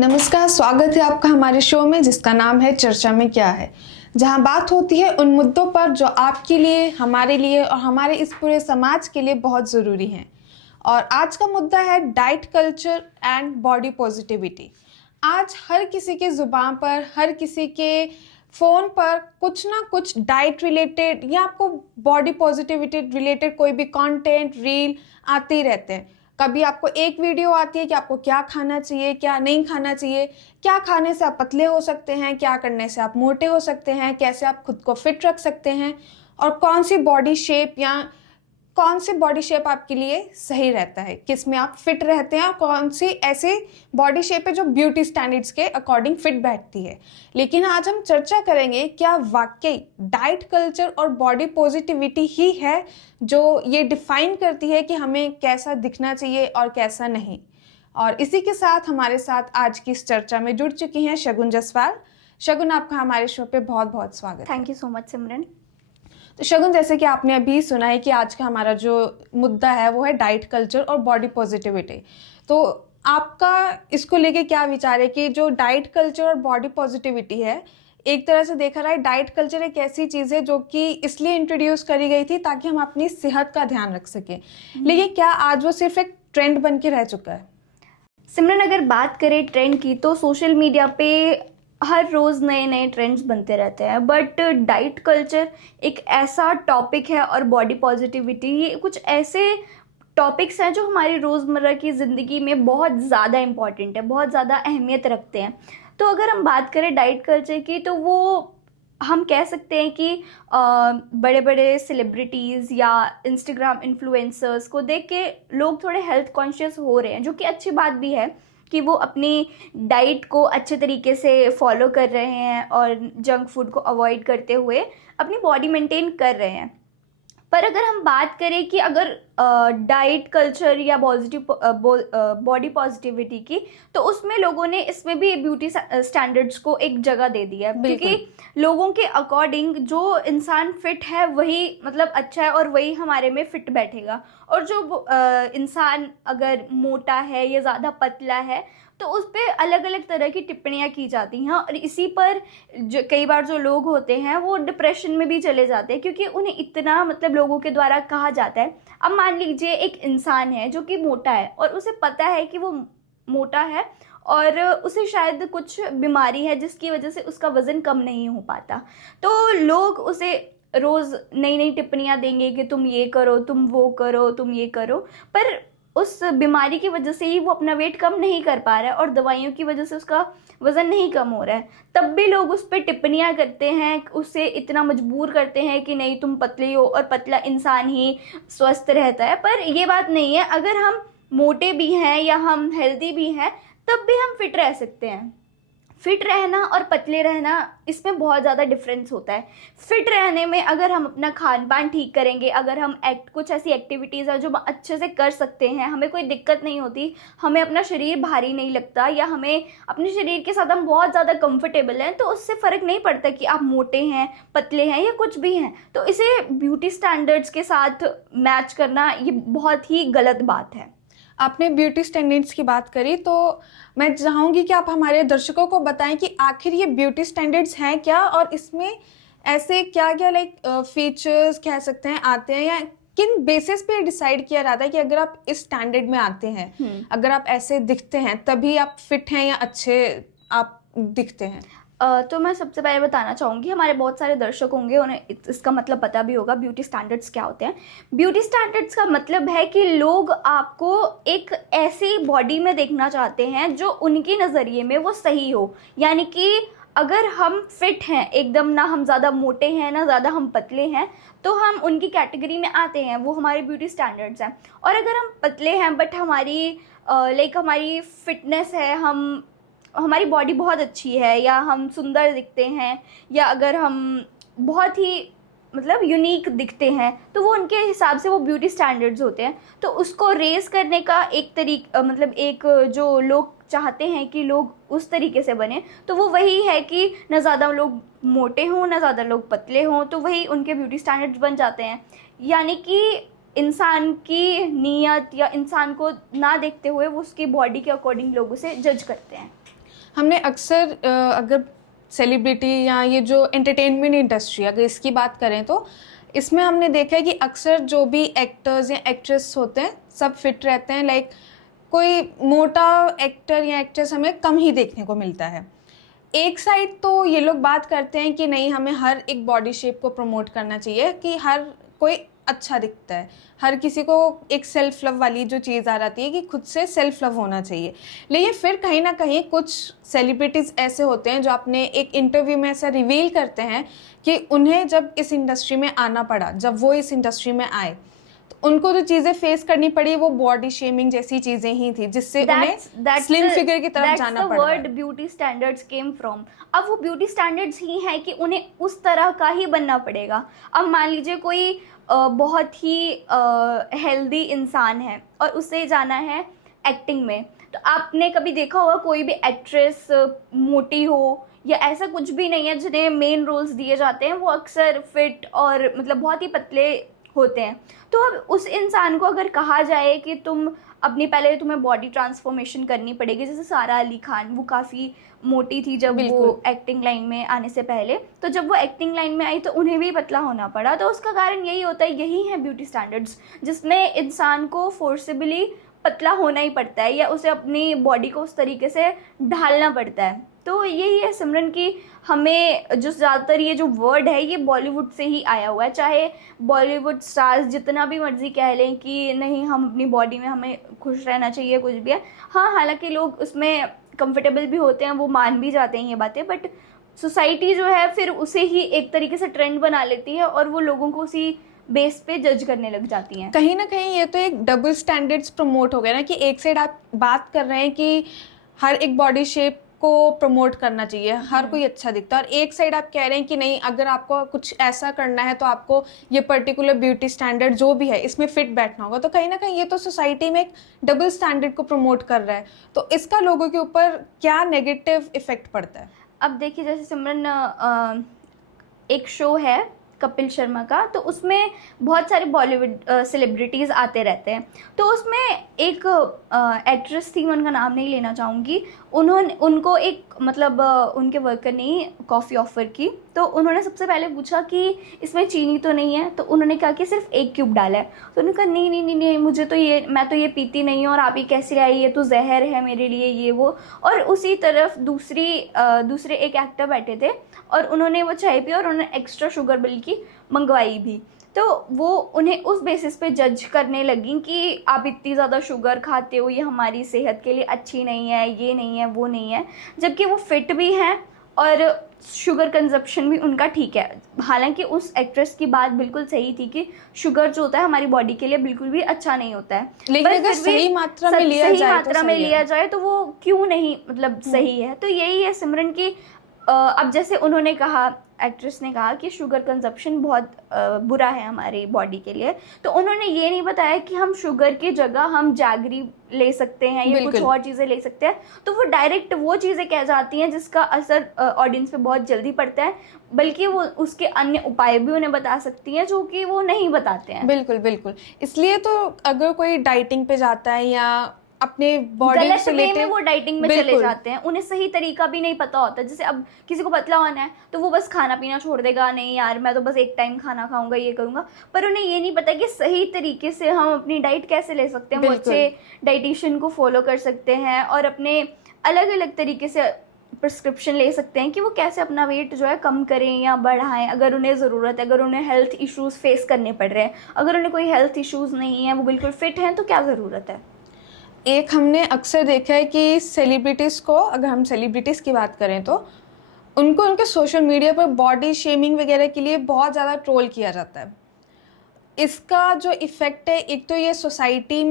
नमस्कार, स्वागत है आपका हमारे शो में जिसका नाम है चर्चा में क्या है, जहां बात होती है उन मुद्दों पर जो आपके लिए, हमारे लिए और हमारे इस पूरे समाज के लिए बहुत ज़रूरी हैं। और आज का मुद्दा है diet culture and body positivity. आज हर किसी के ज़ुबान पर, हर किसी के फ़ोन पर कुछ ना कुछ डाइट रिलेटेड या आपको बॉडी पॉजिटिविटी रिलेटेड कोई भी कंटेंट रील आते ही रहते हैं। कभी आपको एक वीडियो आती है कि आपको क्या खाना चाहिए, क्या नहीं खाना चाहिए, क्या खाने से आप पतले हो सकते हैं, क्या करने से आप मोटे हो सकते हैं, कैसे आप खुद को फिट रख सकते हैं और कौन सी बॉडी शेप आपके लिए सही रहता है, किस में आप फिट रहते हैं और कौन सी ऐसी बॉडी शेप है जो ब्यूटी स्टैंडर्ड्स के अकॉर्डिंग फिट बैठती है। लेकिन आज हम चर्चा करेंगे क्या वाकई डाइट कल्चर और बॉडी पॉजिटिविटी ही है जो ये डिफाइन करती है कि हमें कैसा दिखना चाहिए और कैसा नहीं। और इसी के साथ हमारे साथ आज की इस चर्चा में जुड़ चुकी हैं शगुन जसवाल। शगुन, आपका हमारे शो पे बहुत बहुत स्वागत। थैंक यू सो मच सिमरन। तो शगुन, जैसे कि आपने अभी सुना है कि आज का हमारा जो मुद्दा है वो है डाइट कल्चर और बॉडी पॉजिटिविटी। तो आपका इसको लेके क्या विचार है कि जो डाइट कल्चर और बॉडी पॉजिटिविटी है, एक तरह से देखा जाए डाइट कल्चर एक ऐसी चीज़ है जो कि इसलिए इंट्रोड्यूस करी गई थी ताकि हम अपनी सेहत का ध्यान रख सकें, लेकिन क्या आज वो सिर्फ एक ट्रेंड बन के रह चुका है? सिमरन, अगर बात करें ट्रेंड की तो सोशल मीडिया पे हर रोज़ नए नए ट्रेंड्स बनते रहते हैं, बट डाइट कल्चर एक ऐसा टॉपिक है और बॉडी पॉजिटिविटी ये कुछ ऐसे टॉपिक्स हैं जो हमारी रोज़मर्रा की ज़िंदगी में बहुत ज़्यादा इम्पॉर्टेंट है, बहुत ज़्यादा अहमियत रखते हैं। तो अगर हम बात करें डाइट कल्चर की तो वो हम कह सकते हैं कि बड़े बड़े सेलिब्रिटीज़ या इंस्टाग्राम इन्फ्लुएंसर्स को देख के लोग थोड़े हेल्थ कॉन्शियस हो रहे हैं, जो कि अच्छी बात भी है कि वो अपनी डाइट को अच्छे तरीके से फॉलो कर रहे हैं और जंक फूड को अवॉइड करते हुए अपनी बॉडी मेंटेन कर रहे हैं। पर अगर हम बात करें कि अगर डाइट कल्चर या बॉडी पॉजिटिविटी की, तो उसमें लोगों ने इसमें भी ब्यूटी स्टैंडर्ड्स को एक जगह दे दिया है, क्योंकि लोगों के अकॉर्डिंग जो इंसान फिट है वही मतलब अच्छा है और वही हमारे में फिट बैठेगा, और जो इंसान अगर मोटा है या ज़्यादा पतला है तो उस पर अलग अलग तरह की टिप्पणियाँ की जाती हैं। और इसी पर जो कई बार जो लोग होते हैं वो डिप्रेशन में भी चले जाते हैं, क्योंकि उन्हें इतना मतलब लोगों के द्वारा कहा जाता है। अब मान लीजिए एक इंसान है जो कि मोटा है और उसे पता है कि वो मोटा है और उसे शायद कुछ बीमारी है जिसकी वजह से उसका वज़न कम नहीं हो पाता, तो लोग उसे रोज़ नई नई टिप्पणियाँ देंगे कि तुम ये करो, तुम वो करो, तुम ये करो, पर उस बीमारी की वजह से ही वो अपना वेट कम नहीं कर पा रहा है और दवाइयों की वजह से उसका वज़न नहीं कम हो रहा है, तब भी लोग उस पर टिप्पणियाँ करते हैं, उससे इतना मजबूर करते हैं कि नहीं तुम पतले हो और पतला इंसान ही स्वस्थ रहता है। पर ये बात नहीं है, अगर हम मोटे भी हैं या हम हेल्दी भी हैं तब भी हम फिट रह सकते हैं। फिट रहना और पतले रहना इसमें बहुत ज़्यादा डिफरेंस होता है। फिट रहने में अगर हम अपना खान पान ठीक करेंगे, अगर हम कुछ ऐसी एक्टिविटीज़ है जो हम अच्छे से कर सकते हैं, हमें कोई दिक्कत नहीं होती, हमें अपना शरीर भारी नहीं लगता या हमें अपने शरीर के साथ हम बहुत ज़्यादा कंफर्टेबल हैं, तो उससे फ़र्क नहीं पड़ता कि आप मोटे हैं, पतले हैं या कुछ भी हैं। तो इसे ब्यूटी स्टैंडर्ड्स के साथ मैच करना ये बहुत ही गलत बात है। आपने ब्यूटी स्टैंडर्ड्स की बात करी, तो मैं चाहूँगी कि आप हमारे दर्शकों को बताएं कि आखिर ये ब्यूटी स्टैंडर्ड्स हैं क्या और इसमें ऐसे क्या क्या फीचर्स कह सकते हैं आते हैं, या किन बेसिस पे डिसाइड किया जाता है कि अगर आप इस स्टैंडर्ड में आते हैं, अगर आप ऐसे दिखते हैं तभी आप फिट हैं या अच्छे आप दिखते हैं? तो मैं सबसे पहले बताना चाहूँगी, हमारे बहुत सारे दर्शक होंगे उन्हें इसका मतलब पता भी होगा ब्यूटी स्टैंडर्ड्स क्या होते हैं। ब्यूटी स्टैंडर्ड्स का मतलब है कि लोग आपको एक ऐसी बॉडी में देखना चाहते हैं जो उनके नज़रिए में वो सही हो, यानी कि अगर हम फिट हैं एकदम, ना हम ज़्यादा मोटे हैं ना ज़्यादा हम पतले हैं, तो हम उनकी कैटेगरी में आते हैं, वो हमारे ब्यूटी स्टैंडर्ड्स हैं। और अगर हम पतले हैं बट हमारी हमारी फिटनेस है, हमारी बॉडी बहुत अच्छी है या हम सुंदर दिखते हैं या अगर हम बहुत ही मतलब यूनिक दिखते हैं, तो वो उनके हिसाब से वो ब्यूटी स्टैंडर्ड्स होते हैं। तो उसको रेस करने का एक मतलब एक जो लोग चाहते हैं कि लोग उस तरीके से बने, तो वो वही है कि ना ज़्यादा लोग मोटे हों ना ज़्यादा लोग पतले हों, तो वही उनके ब्यूटी स्टैंडर्ड्स बन जाते हैं। यानी कि इंसान की नीयत या इंसान को ना देखते हुए वो उसकी बॉडी के अकॉर्डिंग लोग उसे जज करते हैं। हमने अक्सर अगर सेलिब्रिटी या ये जो एंटरटेनमेंट इंडस्ट्री अगर इसकी बात करें तो इसमें हमने देखा है कि अक्सर जो भी एक्टर्स या एक्ट्रेस होते हैं सब फिट रहते हैं। लाइक कोई मोटा एक्टर या एक्ट्रेस हमें कम ही देखने को मिलता है। एक साइड तो ये लोग बात करते हैं कि नहीं, हमें हर एक बॉडी शेप को प्रमोट करना चाहिए कि हर कोई अच्छा दिखता है, हर किसी को एक सेल्फ लव वाली जो चीज़ आ जाती है कि खुद से सेल्फ लव होना चाहिए। लेकिन फिर कहीं ना कहीं कुछ सेलिब्रिटीज़ ऐसे होते हैं जो अपने एक इंटरव्यू में ऐसा रिवील करते हैं कि उन्हें जब इस इंडस्ट्री में आना पड़ा, जब वो इस इंडस्ट्री में आए तो उनको जो चीज़ें फेस करनी पड़ी वो बॉडी शेमिंग जैसी चीज़ें ही थी, जिससे उन्हें स्लिम फिगर की तरफ जाना पड़ा। Word beauty standards came from. अब वो ब्यूटी स्टैंडर्ड्स ही हैं कि उन्हें उस तरह का ही बनना पड़ेगा। अब मान लीजिए कोई बहुत ही हेल्दी इंसान है और उसे जाना है एक्टिंग में, तो आपने कभी देखा होगा कोई भी एक्ट्रेस मोटी हो या ऐसा कुछ भी नहीं है जिन्हें मेन रोल्स दिए जाते हैं वो अक्सर फिट और मतलब बहुत ही पतले होते हैं। तो अब उस इंसान को अगर कहा जाए कि पहले तुम्हें बॉडी ट्रांसफॉर्मेशन करनी पड़ेगी, जैसे सारा अली खान, वो काफ़ी मोटी थी जब वो एक्टिंग लाइन में आने से पहले, तो जब वो एक्टिंग लाइन में आई तो उन्हें भी पतला होना पड़ा। तो उसका कारण यही होता है, यही है ब्यूटी स्टैंडर्ड्स, जिसमें इंसान को फोर्सिबली पतला होना ही पड़ता है या उसे अपनी बॉडी को उस तरीके से ढालना पड़ता है। तो यही है सिमरन कि हमें जो ज़्यादातर ये जो वर्ड है ये बॉलीवुड से ही आया हुआ है। चाहे बॉलीवुड स्टार्स जितना भी मर्जी कह लें कि नहीं हम अपनी बॉडी में हमें खुश रहना चाहिए, कुछ भी है, हाँ हालांकि लोग उसमें कंफर्टेबल भी होते हैं, वो मान भी जाते हैं ये बातें, बट सोसाइटी जो है फिर उसे ही एक तरीके से ट्रेंड बना लेती है और वो लोगों को उसी बेस पे जज करने लग जाती हैं। कहीं ना कहीं ये तो एक डबल स्टैंडर्ड्स प्रमोट हो गया ना, कि एक साइड आप बात कर रहे हैं कि हर एक बॉडी शेप को प्रमोट करना चाहिए, हर कोई अच्छा दिखता है, और एक साइड आप कह रहे हैं कि नहीं, अगर आपको कुछ ऐसा करना है तो आपको ये पर्टिकुलर ब्यूटी स्टैंडर्ड जो भी है इसमें फिट बैठना होगा। तो कहीं ना कहीं ये तो सोसाइटी में एक डबल स्टैंडर्ड को प्रमोट कर रहा है। तो इसका लोगों के ऊपर क्या नेगेटिव इफेक्ट पड़ता है? अब देखिए जैसे सिमरन एक शो है कपिल शर्मा का, तो उसमें बहुत सारे बॉलीवुड सेलिब्रिटीज़ आते रहते हैं। तो उसमें एक एक्ट्रेस थी, मैं उनका नाम नहीं लेना चाहूँगी, उनको एक मतलब उनके वर्कर ने कॉफ़ी ऑफ़र की, तो उन्होंने सबसे पहले पूछा कि इसमें चीनी तो नहीं है, तो उन्होंने कहा कि सिर्फ 1 क्यूब डाला है। तो उन्होंने कहा नहीं नहीं नहीं नहीं, मैं तो ये पीती नहीं हूँ और आप ये कैसे लाई, ये तो जहर है मेरे लिए, ये वो। और उसी तरफ दूसरे एक एक्टर बैठे थे और उन्होंने वो चाय पी और उन्होंने एक्स्ट्रा शुगर बल्कि मंगवाई भी। तो वो उन्हें उस बेसिस पे जज करने लगी कि आप इतनी ज़्यादा शुगर खाते हो, ये हमारी सेहत के लिए अच्छी नहीं है, ये नहीं है, वो नहीं है, जबकि वो फिट भी हैं और शुगर कंजप्शन भी उनका ठीक है। हालांकि उस एक्ट्रेस की बात बिल्कुल सही थी कि शुगर जो होता है हमारी बॉडी के लिए बिल्कुल भी अच्छा नहीं होता है, लेकिन अगर सही मात्रा में लिया जाए तो वो क्यों नहीं मतलब सही है। तो यही है सिमरन की अब जैसे उन्होंने कहा, एक्ट्रेस ने कहा कि शुगर कंजप्शन बहुत बुरा है हमारी बॉडी के लिए, तो उन्होंने ये नहीं बताया कि हम शुगर की जगह हम जैगरी ले सकते हैं या कुछ और चीज़ें ले सकते हैं। तो वो डायरेक्ट वो चीज़ें कह जाती हैं जिसका असर ऑडियंस पे बहुत जल्दी पड़ता है, बल्कि वो उसके अन्य उपाय भी उन्हें बता सकती हैं जो कि वो नहीं बताते हैं। बिल्कुल बिल्कुल। इसलिए तो अगर कोई डाइटिंग पे जाता है या अपने बॉडी से में वो डाइटिंग में चले जाते हैं, उन्हें सही तरीका भी नहीं पता होता। जैसे अब किसी को पतला होना है तो वो बस खाना पीना छोड़ देगा, नहीं यार मैं तो बस एक टाइम खाना खाऊंगा, ये करूंगा, पर उन्हें ये नहीं पता कि सही तरीके से हम अपनी डाइट कैसे ले सकते हैं। वो अच्छे डाइटिशियन को फॉलो कर सकते हैं और अपने अलग अलग तरीके से प्रिस्क्रिप्शन ले सकते हैं कि वो कैसे अपना वेट जो है कम करें या बढ़ाएं अगर उन्हें ज़रूरत है, अगर उन्हें हेल्थ इश्यूज़ फेस करने पड़ रहे हैं। अगर उन्हें कोई हेल्थ इश्यूज़ नहीं है, वो बिल्कुल फिट हैं, तो क्या ज़रूरत है। एक हमने अक्सर देखा है कि सेलिब्रिटीज़ को, अगर हम सेलिब्रिटीज़ की बात करें तो उनको उनके सोशल मीडिया पर बॉडी शेमिंग वगैरह के लिए बहुत ज़्यादा ट्रोल किया जाता है। इसका जो इफ़ेक्ट है, एक तो ये सोसाइटी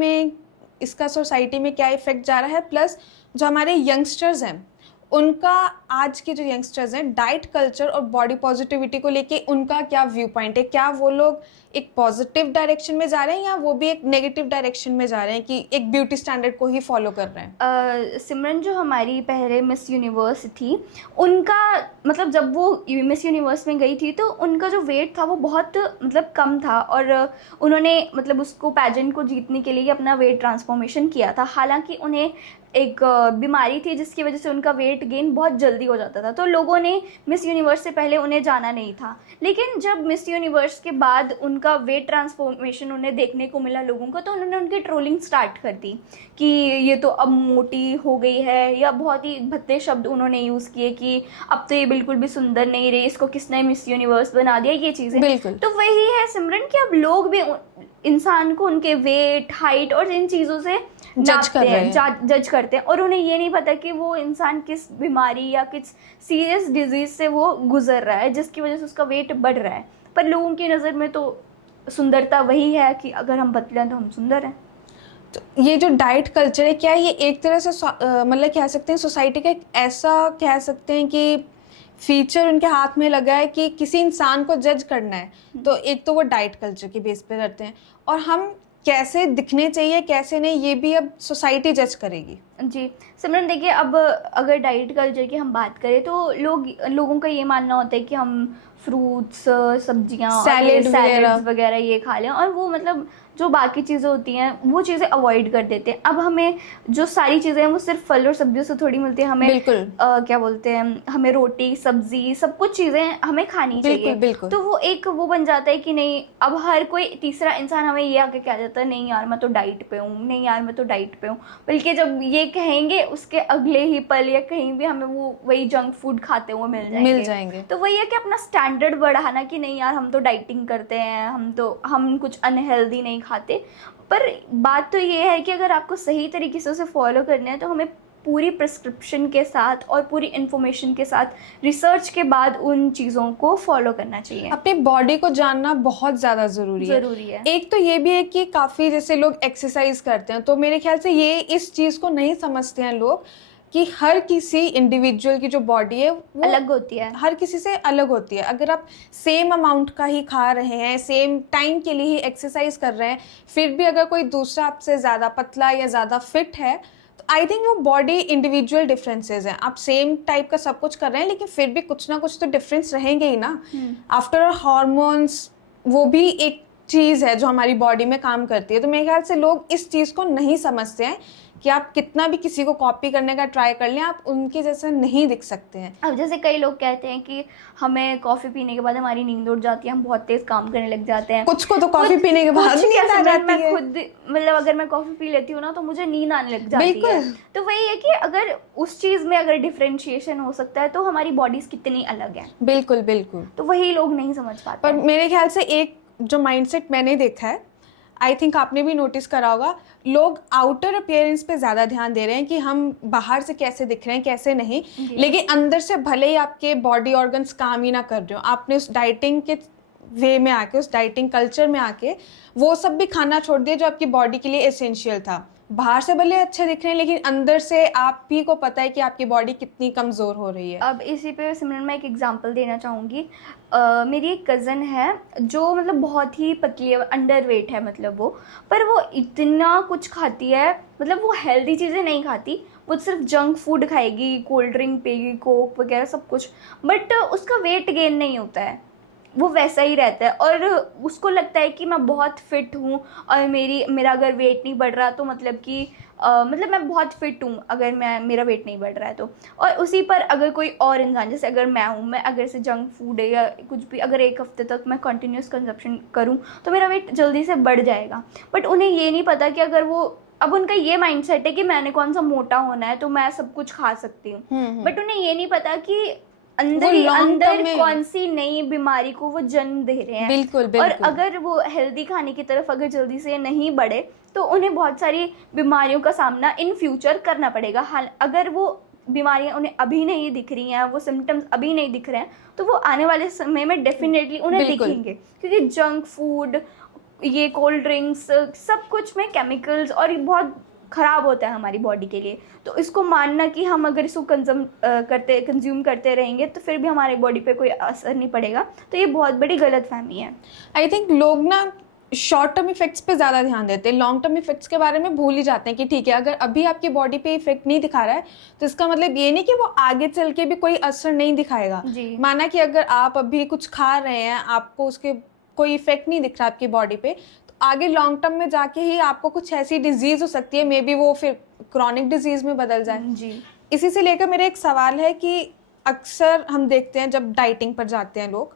में क्या इफ़ेक्ट जा रहा है, प्लस जो हमारे यंगस्टर्स हैं उनका, आज के जो यंगस्टर्स हैं, डाइट कल्चर और बॉडी पॉजिटिविटी को लेके उनका क्या व्यू पॉइंट है? क्या वो लोग एक पॉजिटिव डायरेक्शन में जा रहे हैं या वो भी एक नेगेटिव डायरेक्शन में जा रहे हैं कि एक ब्यूटी स्टैंडर्ड को ही फॉलो कर रहे हैं? सिमरन जो हमारी पहले मिस यूनिवर्स थी, उनका मतलब जब वो मिस यूनिवर्स में गई थी तो उनका जो वेट था वो बहुत मतलब कम था और उन्होंने मतलब उसको पैजेंट को जीतने के लिए अपना वेट ट्रांसफॉर्मेशन किया था। हालांकि उन्हें एक बीमारी थी जिसकी वजह से उनका वेट गेन बहुत जल्दी हो जाता था, तो लोगों ने मिस यूनिवर्स से पहले उन्हें जाना नहीं था। लेकिन जब मिस यूनिवर्स के बाद उनका वेट ट्रांसफॉर्मेशन उन्हें देखने को मिला लोगों को, तो उन्होंने उनकी ट्रोलिंग स्टार्ट कर दी कि ये तो अब मोटी हो गई है, या बहुत ही भद्दे शब्द उन्होंने यूज़ किए कि अब तो ये बिल्कुल भी सुंदर नहीं रही, इसको किसने मिस यूनिवर्स बना दिया, ये चीज़ें। बिल्कुल। तो वही है सिमरन कि अब लोग भी इंसान को उनके वेट, हाइट और इन चीज़ों से नापते हैं, जज करते हैं, और उन्हें ये नहीं पता कि वो इंसान किस बीमारी या किस सीरियस डिजीज से वो गुजर रहा है जिसकी वजह से उसका वेट बढ़ रहा है। पर लोगों की नज़र में तो सुंदरता वही है कि अगर हम पतले हैं तो हम सुंदर हैं। तो ये जो डाइट कल्चर है, क्या ये एक तरह से मतलब कह सकते हैं सोसाइटी का एक ऐसा कह सकते हैं कि फीचर उनके हाथ में लगा है कि किसी इंसान को जज करना है, तो एक तो वो डाइट कल्चर की बेस पे करते हैं, और हम कैसे दिखने चाहिए कैसे नहीं ये भी अब सोसाइटी जज करेगी। जी सिमरन, देखिए अब अगर डाइट कल्चर की हम बात करें तो लोगों का ये मानना होता है कि हम फ्रूट्स, सब्जियां, सैलेड वगैरह ये खा लें, और वो मतलब जो बाकी चीज़ें होती हैं वो चीज़ें अवॉइड कर देते हैं। अब हमें जो सारी चीज़ें हैं वो सिर्फ फल और सब्जियों से थोड़ी मिलती है, हमें बिल्कुल क्या बोलते हैं, हमें रोटी, सब्जी, सब कुछ चीज़ें हमें खानी चाहिए। बिल्कुल। तो वो एक वो बन जाता है कि नहीं, अब हर कोई तीसरा इंसान हमें ये आके कह देता है नहीं यार मैं तो डाइट पे हूँ, नहीं यार मैं तो डाइट पे हूँ, बल्कि जब ये कहेंगे उसके अगले ही पल या कहीं भी हमें वो वही जंक फूड खाते हुए मिल जाएंगे। तो वही है कि अपना स्टैंडर्ड बढ़ाना कि नहीं यार हम तो डाइटिंग करते हैं, हम कुछ अनहेल्दी नहीं खाते। पर बात तो ये है कि अगर आपको सही तरीके से उसे फॉलो करना है तो हमें पूरी प्रिस्क्रिप्शन के साथ और पूरी इन्फॉर्मेशन के साथ, रिसर्च के बाद उन चीज़ों को फॉलो करना चाहिए। अपनी बॉडी को जानना बहुत ज़्यादा ज़रूरी है। एक तो ये भी है कि काफ़ी जैसे लोग एक्सरसाइज करते हैं, तो मेरे ख्याल से ये इस चीज़ को नहीं समझते हैं लोग कि हर किसी इंडिविजुअल की जो बॉडी है वो अलग होती है, हर किसी से अलग होती है। अगर आप सेम अमाउंट का ही खा रहे हैं, सेम टाइम के लिए ही एक्सरसाइज कर रहे हैं, फिर भी अगर कोई दूसरा आपसे ज़्यादा पतला या ज़्यादा फिट है, तो आई थिंक वो बॉडी इंडिविजुअल डिफरेंसेस हैं। आप सेम टाइप का सब कुछ कर रहे हैं लेकिन फिर भी कुछ ना कुछ तो डिफरेंस रहेंगे ही ना। आफ्टर ऑल हार्मोन्स वो भी एक चीज़ है जो हमारी बॉडी में काम करती है। तो मेरे ख्याल से लोग इस चीज़ को नहीं समझते हैं कि आप कितना भी किसी को कॉपी करने का ट्राई कर लें, आप उनके जैसे नहीं दिख सकते हैं। अब जैसे कई लोग कहते हैं कि हमें कॉफ़ी पीने के बाद हमारी नींद उड़ जाती है, हम बहुत तेज़ काम करने लग जाते हैं। कुछ को तो कॉफ़ी पीने के बाद नींद आ जाती है। मैं खुद मतलब अगर मैं कॉफ़ी पी लेती हूँ ना तो मुझे नींद आने लग जाती है। तो वही है कि अगर उस चीज़ में अगर डिफरेंशिएशन हो सकता है तो हमारी बॉडीज कितनी अलग है। बिल्कुल बिल्कुल। तो वही लोग नहीं समझ पाते। पर मेरे ख्याल से एक जो माइंडसेट मैंने देखा है, आई थिंक आपने भी नोटिस करा होगा, लोग आउटर अपीयरेंस पे ज़्यादा ध्यान दे रहे हैं कि हम बाहर से कैसे दिख रहे हैं कैसे नहीं, लेकिन अंदर से भले ही आपके बॉडी ऑर्गन्स काम ही ना कर रहे हो, आपने उस डाइटिंग के वे में आके, उस डाइटिंग कल्चर में आके वो सब भी खाना छोड़ दिया जो आपकी बॉडी के लिए एसेंशियल था। बाहर से भले अच्छे दिख रहे हैं लेकिन अंदर से आप ही को पता है कि आपकी बॉडी कितनी कमज़ोर हो रही है। अब इसी पे सिमरन मैं एक एग्जांपल देना चाहूँगी। मेरी एक कज़न है जो मतलब बहुत ही पतली है, अंडर वेट है मतलब वो, पर वो इतना कुछ खाती है, मतलब वो हेल्दी चीज़ें नहीं खाती, वो सिर्फ जंक फूड खाएगी, कोल्ड ड्रिंक पिएगी, कोक वगैरह सब कुछ, बट उसका वेट गेन नहीं होता है, वो वैसा ही रहता है। और उसको लगता है कि मैं बहुत फिट हूँ और मेरा अगर वेट नहीं बढ़ रहा तो मतलब कि मतलब मैं बहुत फिट हूँ अगर मेरा वेट नहीं बढ़ रहा है तो। और उसी पर अगर कोई और इंसान, जैसे अगर मैं हूँ, मैं अगर से जंक फूड है या कुछ भी अगर एक हफ्ते तक मैं कंटिन्यूस कंजप्शन करूँ तो मेरा वेट जल्दी से बढ़ जाएगा। बट उन्हें ये नहीं पता कि अगर वो, अब उनका ये माइंडसेट है कि मैंने कौन सा मोटा होना है तो मैं सब कुछ खा सकती हूँ, बट उन्हें ये नहीं पता कि अंदर कौन सी नई बीमारी को वो जन्म दे रहे हैं। बिल्कुल। और अगर वो हेल्दी खाने की तरफ अगर जल्दी से नहीं बढ़े तो उन्हें बहुत सारी बीमारियों का सामना इन फ्यूचर करना पड़ेगा। हाल अगर वो बीमारियां उन्हें अभी नहीं दिख रही हैं, वो सिम्टम्स अभी नहीं दिख रहे हैं, तो वो आने वाले समय में डेफिनेटली उन्हें दिखेंगे, क्योंकि जंक फूड, ये कोल्ड ड्रिंक्स, सब कुछ में केमिकल्स और बहुत ख़राब होता है हमारी बॉडी के लिए। तो इसको मानना कि हम अगर इसको कंज्यूम करते रहेंगे तो फिर भी हमारी बॉडी पे कोई असर नहीं पड़ेगा, तो ये बहुत बड़ी गलतफहमी है। आई थिंक लोग ना शॉर्ट टर्म इफेक्ट्स पे ज़्यादा ध्यान देते हैं, लॉन्ग टर्म इफेक्ट्स के बारे में भूल ही जाते हैं कि ठीक है अगर अभी आपकी बॉडी पे इफेक्ट नहीं दिखा रहा है तो इसका मतलब ये नहीं कि वो आगे चल के भी कोई असर नहीं दिखाएगा। माना कि अगर आप अभी कुछ खा रहे हैं, आपको उसके कोई इफेक्ट नहीं दिख रहा आपकी बॉडी पे, तो आगे लॉन्ग टर्म में जाके ही आपको कुछ ऐसी डिजीज हो सकती है, मे बी वो फिर क्रॉनिक डिजीज में बदल जाए। जी। इसी से लेकर मेरा एक सवाल है कि अक्सर हम देखते हैं जब डाइटिंग पर जाते हैं लोग,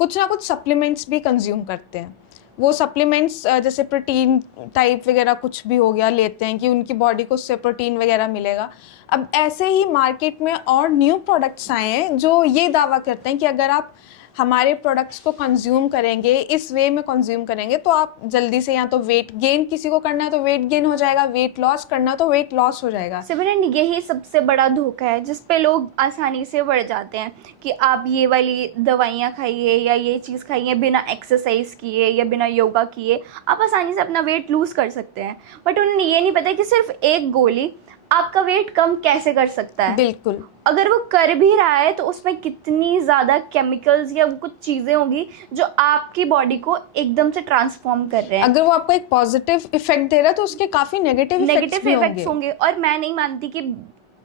कुछ ना कुछ सप्लीमेंट्स भी कंज्यूम करते हैं। वो सप्लीमेंट्स जैसे प्रोटीन टाइप वगैरह कुछ भी हो गया लेते हैं कि उनकी बॉडी को उससे प्रोटीन वगैरह मिलेगा। अब ऐसे ही मार्केट में और न्यू प्रोडक्ट्स आए हैं जो ये दावा करते हैं कि अगर आप हमारे प्रोडक्ट्स को कंज्यूम करेंगे, इस वे में कंज्यूम करेंगे, तो आप जल्दी से या तो वेट गेन किसी को करना है तो वेट गेन हो जाएगा, वेट लॉस करना है तो वेट लॉस हो जाएगा। सिमरन, यही सबसे बड़ा धोखा है जिस पे लोग आसानी से बढ़ जाते हैं कि आप ये वाली दवाइयाँ खाइए या ये चीज़ खाइए, बिना एक्सरसाइज किए या बिना योगा किए आप आसानी से अपना वेट लूज़ कर सकते हैं। बट उन्हें ये नहीं पता कि सिर्फ एक गोली आपका वेट कम कैसे कर सकता है। बिल्कुल। अगर वो कर भी रहा है तो उसमें कितनी ज़्यादा केमिकल्स या कुछ चीज़ें होंगी जो आपकी बॉडी को एकदम से ट्रांसफॉर्म कर रहे हैं। अगर वो आपको एक पॉजिटिव इफेक्ट दे रहा है तो उसके काफ़ी नेगेटिव इफेक्ट्स होंगे। और मैं नहीं मानती कि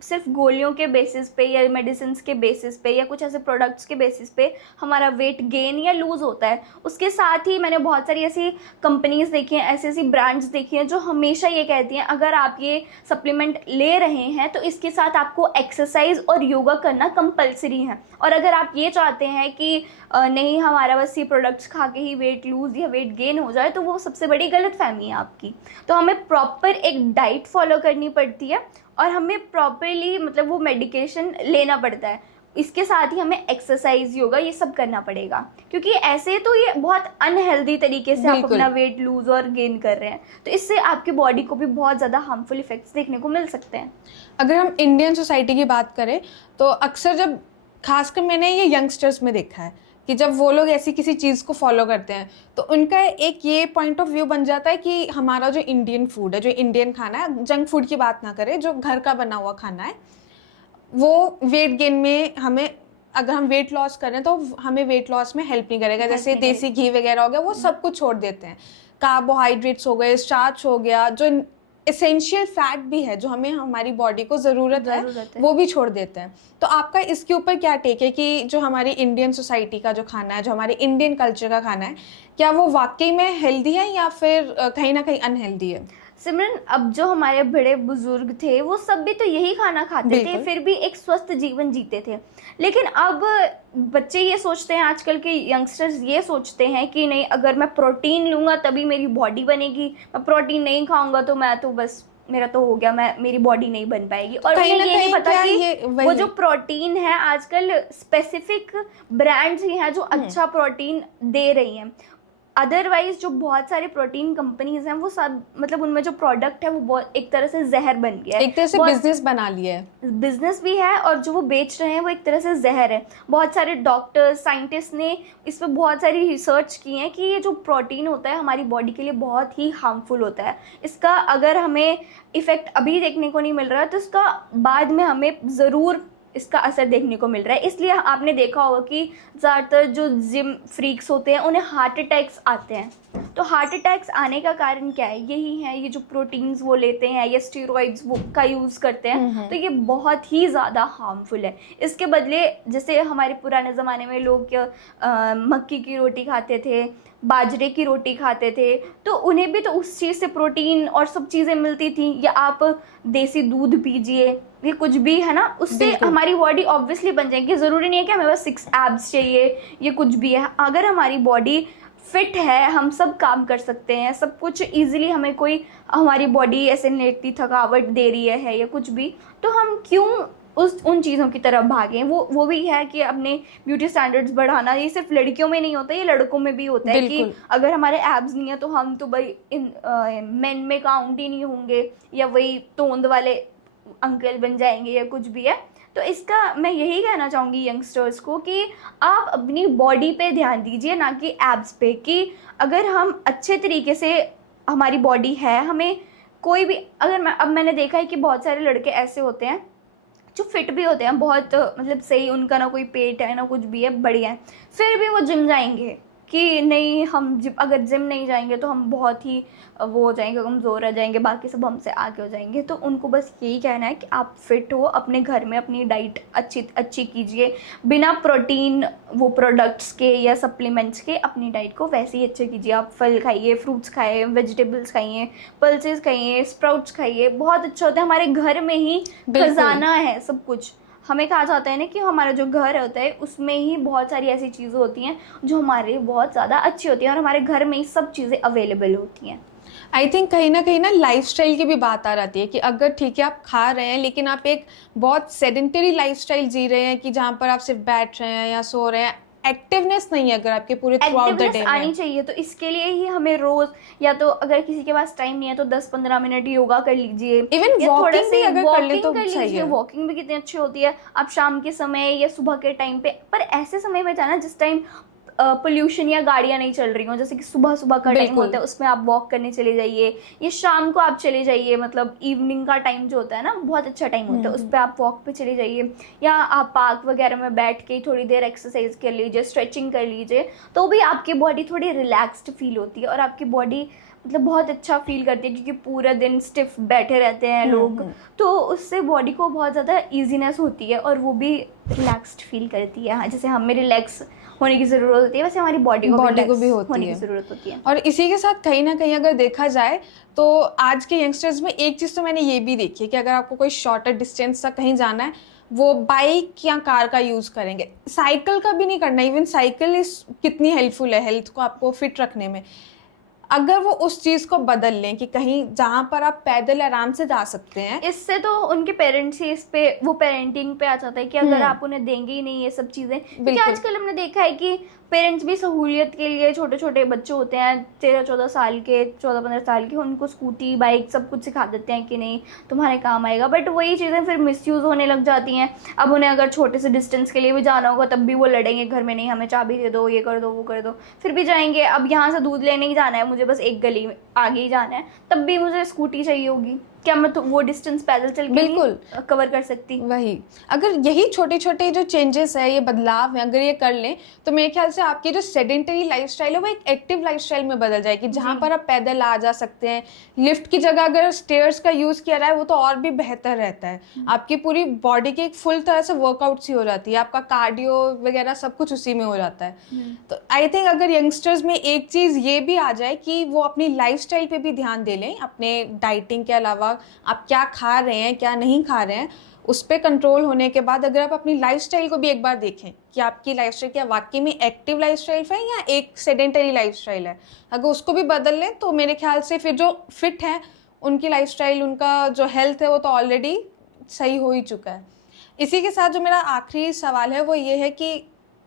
सिर्फ गोलियों के बेसिस पे या मेडिसिन के बेसिस पे या कुछ ऐसे प्रोडक्ट्स के बेसिस पे हमारा वेट गेन या लूज़ होता है। उसके साथ ही मैंने बहुत सारी ऐसी कंपनीज देखी हैं, ऐसी ब्रांड्स देखी हैं जो हमेशा ये कहती हैं अगर आप ये सप्लीमेंट ले रहे हैं तो इसके साथ आपको एक्सरसाइज और योगा करना कंपलसरी है। और अगर आप ये चाहते हैं कि नहीं हमारा बस ये प्रोडक्ट्स खा के ही वेट लूज़ या वेट गेन हो जाए, तो वो सबसे बड़ी गलतफहमी है आपकी। तो हमें प्रॉपर एक डाइट फॉलो करनी पड़ती है और हमें प्रॉपरली मतलब वो मेडिकेशन लेना पड़ता है। इसके साथ ही हमें एक्सरसाइज योगा ये सब करना पड़ेगा, क्योंकि ऐसे तो ये बहुत अनहेल्दी तरीके से आप अपना वेट लूज और गेन कर रहे हैं, तो इससे आपकी बॉडी को भी बहुत ज़्यादा हार्मफुल इफेक्ट्स देखने को मिल सकते हैं। अगर हम इंडियन सोसाइटी की बात करें तो अक्सर जब खासकर मैंने ये यंगस्टर्स में देखा है कि जब वो लोग ऐसी किसी चीज़ को फॉलो करते हैं तो उनका एक ये पॉइंट ऑफ व्यू बन जाता है कि हमारा जो इंडियन फूड है, जो इंडियन खाना है, जंक फूड की बात ना करें, जो घर का बना हुआ खाना है, वो वेट गेन में हमें, अगर हम वेट लॉस करें तो हमें वेट लॉस में हेल्प नहीं करेगा। जैसे देसी घी वगैरह हो गया, वो सब कुछ छोड़ देते हैं। कार्बोहाइड्रेट्स हो गए, स्टार्च हो गया, जो एसेंशियल फैट भी है जो हमें हमारी बॉडी को ज़रूरत है, वो भी छोड़ देते हैं। तो आपका इसके ऊपर क्या टेक है कि जो हमारी इंडियन सोसाइटी का जो खाना है, जो हमारे इंडियन कल्चर का खाना है, क्या वो वाकई में हेल्दी है या फिर कहीं ना कहीं अनहेल्दी है? सिमरन, अब जो हमारे बड़े बुजुर्ग थे वो सब भी तो यही खाना खाते थे, फिर भी एक स्वस्थ जीवन जीते थे। लेकिन अब बच्चे ये सोचते हैं, आजकल के यंगस्टर्स ये सोचते हैं कि नहीं, अगर मैं प्रोटीन लूँगा तभी मेरी बॉडी बनेगी, मैं प्रोटीन नहीं खाऊंगा तो मैं तो बस मेरा तो हो गया, मेरी बॉडी नहीं बन पाएगी। और उन्हें ये नहीं पता कि वो जो प्रोटीन है आजकल स्पेसिफिक ब्रांड्स ही हैं जो अच्छा प्रोटीन दे रही हैं। अदरवाइज जो बहुत सारे प्रोटीन कंपनीज हैं वो सब मतलब उनमें जो प्रोडक्ट है वो बहुत एक तरह से जहर बन गया है, एक तरह से बिजनेस बना लिया है। बिजनेस भी है और जो वो बेच रहे हैं वो एक तरह से जहर है। बहुत सारे डॉक्टर्स, साइंटिस्ट ने इस पर बहुत सारी रिसर्च की है कि ये जो प्रोटीन होता है हमारी बॉडी के लिए बहुत ही हार्मफुल होता है। इसका अगर हमें इफेक्ट अभी देखने को नहीं मिल रहा है तो इसका बाद में हमें ज़रूर इसका असर देखने को मिल रहा है। इसलिए आपने देखा होगा कि ज़्यादातर जो जिम फ्रीक्स होते हैं उन्हें हार्ट अटैक्स आते हैं। तो हार्ट अटैक्स आने का कारण क्या है? यही है, ये जो प्रोटीन्स वो लेते हैं या स्टेरॉइड्स वो का यूज़ करते हैं, तो ये बहुत ही ज़्यादा हार्मफुल है। इसके बदले जैसे हमारे पुराने ज़माने में लोग मक्की की रोटी खाते थे, बाजरे की रोटी खाते थे, तो उन्हें भी तो उस चीज़ से प्रोटीन और सब चीज़ें मिलती थी। या आप देसी दूध पीजिए, ये कुछ भी है ना, उससे हमारी बॉडी ऑब्वियसली बन जाएगी। ज़रूरी नहीं है कि हमें बस 6 एब्स चाहिए, ये कुछ भी है। अगर हमारी बॉडी फिट है, हम सब काम कर सकते हैं, सब कुछ ईजिली, हमें कोई हमारी बॉडी ऐसे लेटती थकावट दे रही है या कुछ भी, तो हम क्यों उन चीज़ों की तरफ भागें। वो भी है कि अपने ब्यूटी स्टैंडर्ड्स बढ़ाना, ये सिर्फ लड़कियों में नहीं होता, ये लड़कों में भी होता है कि अगर हमारे एब्स नहीं है तो हम तो भाई इन मेन में काउंट ही नहीं होंगे, या वही तोंद वाले अंकल बन जाएंगे या कुछ भी है। तो इसका मैं यही कहना चाहूँगी यंगस्टर्स को कि आप अपनी बॉडी पे ध्यान दीजिए, ना कि एब्स पे। कि अगर हम अच्छे तरीके से, हमारी बॉडी है, हमें कोई भी, अगर अब मैंने देखा है कि बहुत सारे लड़के ऐसे होते हैं जो फिट भी होते हैं, बहुत मतलब सही, उनका ना कोई पेट है ना कुछ भी है, बढ़िया है, फिर भी वो जिम जाएंगे। कि नहीं हम अगर जिम नहीं जाएंगे तो हम बहुत ही वो हो जाएंगे, कमज़ोर रह जाएंगे, बाकी सब हमसे आगे हो जाएंगे। तो उनको बस यही कहना है कि आप फिट हो, अपने घर में अपनी डाइट अच्छी कीजिए, बिना प्रोटीन वो प्रोडक्ट्स के या सप्लीमेंट्स के अपनी डाइट को वैसे ही अच्छे कीजिए। आप फल खाइए, फ्रूट्स खाइए, वेजिटेबल्स खाइए, पल्सेस खाइए, स्प्राउट्स खाइए, बहुत अच्छा होता है। हमारे घर में ही खजाना है सब कुछ। हमें कहा जाता है ना कि हमारा जो घर होता है उसमें ही बहुत सारी ऐसी चीज़ें होती हैं जो हमारे बहुत ज़्यादा अच्छी होती हैं, और हमारे घर में ही सब चीज़ें अवेलेबल होती हैं। आई थिंक कहीं ना लाइफस्टाइल की भी बात आ जाती है कि अगर ठीक है आप खा रहे हैं लेकिन आप एक बहुत सेडेंटरी लाइफस्टाइल जी रहे हैं कि जहाँ पर आप सिर्फ बैठ रहे हैं या सो रहे हैं, एक्टिवनेस नहीं है अगर आपके पूरे थ्रू आउट द डे में आनी चाहिए। तो इसके लिए ही हमें रोज, या तो अगर किसी के पास टाइम नहीं है तो 10-15 मिनट योगा कर लीजिए, इवन वॉकिंग भी अगर कर ले तो कर लीजिए। वॉकिंग भी कितनी अच्छी होती है। आप शाम के समय या सुबह के टाइम पे, पर ऐसे समय में जाना जिस टाइम पोल्यूशन या गाड़ियाँ नहीं चल रही हो, जैसे कि सुबह सुबह का टाइम होता है उसमें आप वॉक करने चले जाइए, या शाम को आप चले जाइए, मतलब इवनिंग का टाइम जो होता है ना बहुत अच्छा टाइम होता है, उस पर आप वॉक पे चले जाइए, या आप पार्क वगैरह में बैठ के थोड़ी देर एक्सरसाइज कर लीजिए, स्ट्रेचिंग कर लीजिए, तो भी आपकी बॉडी थोड़ी रिलैक्स्ड फील होती है और आपकी बॉडी मतलब बहुत अच्छा फील करती है, क्योंकि पूरा दिन स्टिफ बैठे रहते हैं लोग, तो उससे बॉडी को बहुत ज़्यादा ईजीनेस होती है और वो भी रिलैक्स्ड फील करती है। हाँ, जैसे हमें रिलैक्स होने की ज़रूरत होती है वैसे हमारी बॉडी को भी होने की ज़रूरत होती है। और इसी के साथ कहीं ना कहीं अगर देखा जाए तो आज के यंगस्टर्स में एक चीज़ तो मैंने ये भी देखी है कि अगर आपको कोई शॉर्टर डिस्टेंस तक कहीं जाना है वो बाइक या कार का यूज़ करेंगे, साइकिल का भी नहीं करना। इवन साइकिल इस कितनी हेल्पफुल है हेल्थ को आपको फिट रखने में। अगर वो उस चीज़ को बदल लें कि कहीं जहाँ पर आप पैदल आराम से जा सकते हैं, इससे तो उनके पेरेंट्स ही इस पे वो पेरेंटिंग पे आ जाता है कि अगर आप उन्हें देंगे ही नहीं ये सब चीज़ें, क्योंकि आजकल हमने देखा है कि पेरेंट्स भी सहूलियत के लिए छोटे छोटे बच्चे होते हैं 13-14 साल के, 14-15 साल के, उनको स्कूटी बाइक सब कुछ सिखा देते हैं कि नहीं तुम्हारे काम आएगा, बट वही चीज़ें फिर मिसयूज़ होने लग जाती हैं। अब उन्हें अगर छोटे से डिस्टेंस के लिए भी जाना होगा तब भी वो लड़ेंगे घर में, नहीं हमें चाबी दे दो, ये कर दो, वो कर दो, फिर भी जाएंगे। अब यहाँ से दूध लेने ही जाना है, मुझे बस एक गली आगे ही जाना है, तब भी मुझे स्कूटी चाहिए होगी। क्या मैं तो वो डिस्टेंस पैदल चल के बिल्कुल कवर कर सकती? वही अगर यही छोटे छोटे जो चेंजेस है, ये बदलाव है, अगर ये कर लें तो मेरे ख्याल से आपकी जो सेडेंटरी लाइफस्टाइल है वो एक एक्टिव लाइफस्टाइल में बदल जाएगी, जहाँ पर आप पैदल आ जा सकते हैं। लिफ्ट की जगह अगर स्टेयर्स का यूज़ किया जाए वो तो और भी बेहतर रहता है। आपकी पूरी बॉडी की एक फुल तरह से वर्कआउट सी हो जाती है, आपका कार्डियो वगैरह सब कुछ उसी में हो जाता है। तो आई थिंक अगर यंगस्टर्स में एक चीज़ ये भी आ जाए कि वो अपनी लाइफस्टाइल पे भी ध्यान दे लें, अपने डाइटिंग के अलावा आप क्या खा रहे हैं क्या नहीं खा रहे हैं, उस पर कंट्रोल होने के बाद अगर आप अपनी लाइफस्टाइल को भी एक बार देखें कि आपकी लाइफस्टाइल क्या वाकई में एक्टिव लाइफस्टाइल है या एक सेडेंटरी लाइफस्टाइल है, अगर उसको भी बदल लें तो मेरे ख्याल से फिर जो फिट है उनकी लाइफस्टाइल, उनका जो हेल्थ है वो तो ऑलरेडी सही हो ही चुका है। इसी के साथ जो मेरा आखिरी सवाल है वो ये है कि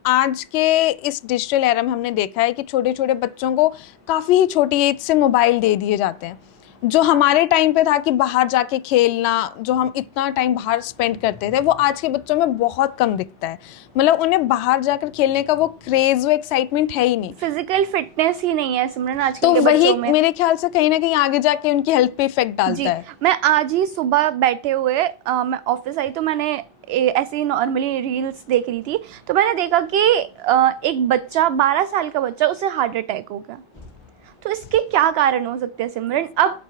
आज के इस डिजिटल एरा में हमने देखा है कि छोटे छोटे बच्चों को काफ़ी ही छोटी एज से मोबाइल दे दिए जाते हैं। जो हमारे टाइम पे था कि बाहर जाके खेलना, जो हम इतना टाइम बाहर स्पेंड करते थे, वो आज के बच्चों में बहुत कम दिखता है। मतलब उन्हें बाहर जाकर खेलने का वो क्रेज, वो एक्साइटमेंट है ही नहीं, फिजिकल फिटनेस ही नहीं है सिमरन आज के तो वही में। मेरे ख्याल से कहीं ना कहीं आगे जाके उनकी हेल्थ पे इफेक्ट डालता है। मैं आज ही सुबह बैठे हुए मैं ऑफिस आई तो मैंने ऐसे ही नॉर्मली रील्स देख रही थी, तो मैंने देखा कि एक बच्चा 12 साल का बच्चा, उसे हार्ट अटैक हो गया। तो इसके क्या कारण हो सकते हैं सिमरन? अब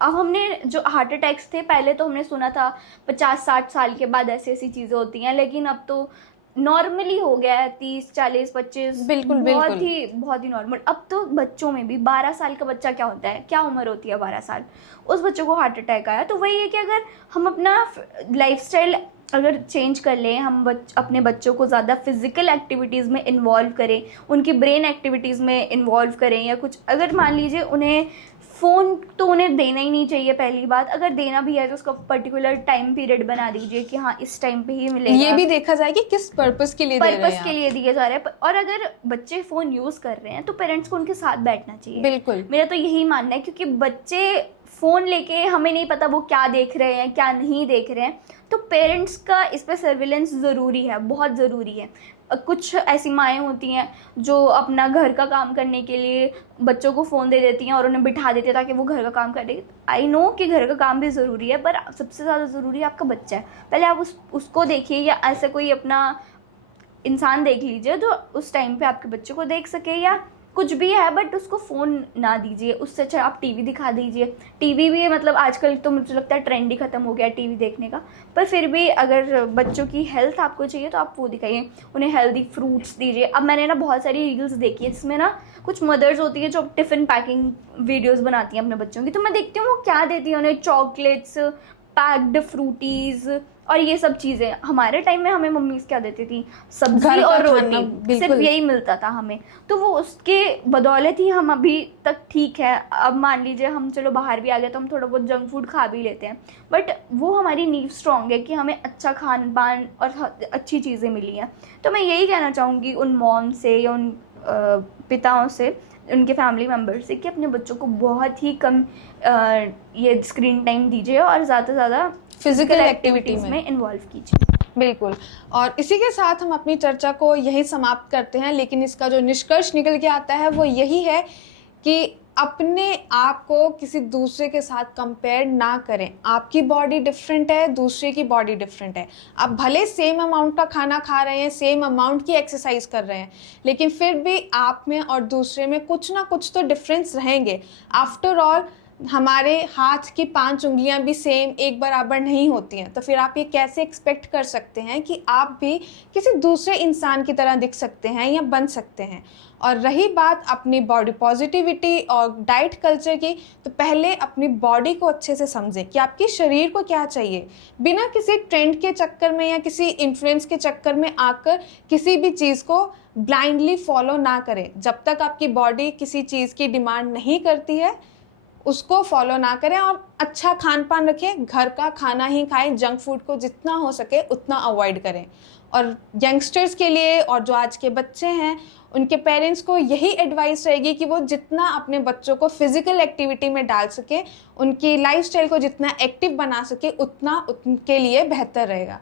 हमने जो हार्ट अटैक्स थे पहले तो हमने सुना था 50-60 साल के बाद ऐसी ऐसी चीज़ें होती हैं, लेकिन अब तो नॉर्मली हो गया है 30-40-25, बिल्कुल बहुत ही नॉर्मल। अब तो बच्चों में भी 12 साल का बच्चा क्या होता है, क्या उम्र होती है 12 साल, उस बच्चों को हार्ट अटैक आया। तो वही है कि अगर हम अपना लाइफस्टाइल अगर चेंज कर लें, हम अपने बच्चों को ज़्यादा फिजिकल एक्टिविटीज़ में इन्वॉल्व करें, उनकी ब्रेन एक्टिविटीज़ में इन्वॉल्व करें, या कुछ अगर मान लीजिए उन्हें फ़ोन तो उन्हें देना ही नहीं चाहिए। पहली बात, अगर देना भी है तो उसका पर्टिकुलर टाइम पीरियड बना दीजिए कि हाँ इस टाइम पे ही मिलेगा। ये भी देखा जाए कि किस पर्पस के लिए दिए जा रहे हैं। और अगर बच्चे फ़ोन यूज़ कर रहे हैं तो पेरेंट्स को उनके साथ बैठना चाहिए। बिल्कुल, मेरा तो यही मानना है, क्योंकि बच्चे फ़ोन लेके हमें नहीं पता वो क्या देख रहे हैं क्या नहीं देख रहे हैं, तो पेरेंट्स का इस पर सर्विलेंस ज़रूरी है, बहुत ज़रूरी है। कुछ ऐसी माएँ होती हैं जो अपना घर का काम करने के लिए बच्चों को फ़ोन दे देती हैं और उन्हें बिठा देती है ताकि वो घर का काम करे। आई नो कि घर का काम भी ज़रूरी है, पर सबसे ज़्यादा ज़रूरी आपका बच्चा है। पहले आप उसको देखिए, या ऐसा कोई अपना इंसान देख लीजिए जो उस टाइम पे आपके बच्चे को देख सके, या कुछ भी है बट उसको फ़ोन ना दीजिए, उससे अच्छा आप टीवी दिखा दीजिए। टीवी भी मतलब आजकल तो मुझे लगता है ट्रेंड ही ख़त्म हो गया है टीवी देखने का, पर फिर भी अगर बच्चों की हेल्थ आपको चाहिए तो आप वो दिखाइए, उन्हें हेल्दी फ्रूट्स दीजिए। अब मैंने ना बहुत सारी रील्स देखी है जिसमें ना कुछ मदर्स होती है जो टिफ़िन पैकिंग वीडियोज़ बनाती हैं अपने बच्चों की, तो मैं देखती हूँ वो क्या देती हैं उन्हें, चॉकलेट्स, पैक्ड फ्रूटीज़ और ये सब चीज़ें। हमारे टाइम में हमें मम्मीज़ क्या देती थी, सब्जी घर का और खाना, रोटी, बिल्कुल। सिर्फ यही मिलता था हमें, तो वो उसके बदौलत ही हम अभी तक ठीक है। अब मान लीजिए हम चलो बाहर भी आ गए तो हम थोड़ा बहुत जंक फूड खा भी लेते हैं, बट वो हमारी नींव स्ट्रॉन्ग है कि हमें अच्छा खान पान और अच्छी चीज़ें मिली हैं। तो मैं यही कहना चाहूँगी उन मॉम से या उन पिताओं से, उनके फैमिली मेम्बर से, कि अपने बच्चों को बहुत ही कम ये स्क्रीन टाइम दीजिए और ज़्यादा से ज़्यादा फिजिकल एक्टिविटीज़ में इन्वॉल्व कीजिए। बिल्कुल। और इसी के साथ हम अपनी चर्चा को यही समाप्त करते हैं, लेकिन इसका जो निष्कर्ष निकल के आता है वो यही है कि अपने आप को किसी दूसरे के साथ कंपेयर ना करें। आपकी बॉडी डिफरेंट है, दूसरे की बॉडी डिफरेंट है। आप भले सेम अमाउंट का खाना खा रहे हैं, सेम अमाउंट की एक्सरसाइज कर रहे हैं, लेकिन फिर भी आप में और दूसरे में कुछ ना कुछ तो डिफरेंस रहेंगे। आफ्टर ऑल हमारे हाथ की 5 उंगलियां भी सेम एक बराबर नहीं होती हैं, तो फिर आप ये कैसे एक्सपेक्ट कर सकते हैं कि आप भी किसी दूसरे इंसान की तरह दिख सकते हैं या बन सकते हैं। और रही बात अपनी बॉडी पॉजिटिविटी और डाइट कल्चर की, तो पहले अपनी बॉडी को अच्छे से समझें कि आपके शरीर को क्या चाहिए। बिना किसी ट्रेंड के चक्कर में या किसी इन्फ्लुएंस के चक्कर में आकर किसी भी चीज़ को ब्लाइंडली फॉलो ना करें। जब तक आपकी बॉडी किसी चीज़ की डिमांड नहीं करती है उसको फॉलो ना करें, और अच्छा खान पान रखें, घर का खाना ही खाएं, जंक फूड को जितना हो सके उतना अवॉइड करें। और यंगस्टर्स के लिए और जो आज के बच्चे हैं उनके पेरेंट्स को यही एडवाइस रहेगी कि वो जितना अपने बच्चों को फिजिकल एक्टिविटी में डाल सके, उनकी लाइफस्टाइल को जितना एक्टिव बना सके, उतना उनके लिए बेहतर रहेगा।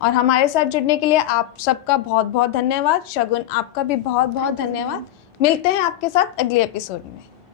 और हमारे साथ जुड़ने के लिए आप सबका बहुत बहुत धन्यवाद। शगुन, आपका भी बहुत बहुत धन्यवाद। मिलते हैं आपके साथ अगले एपिसोड में।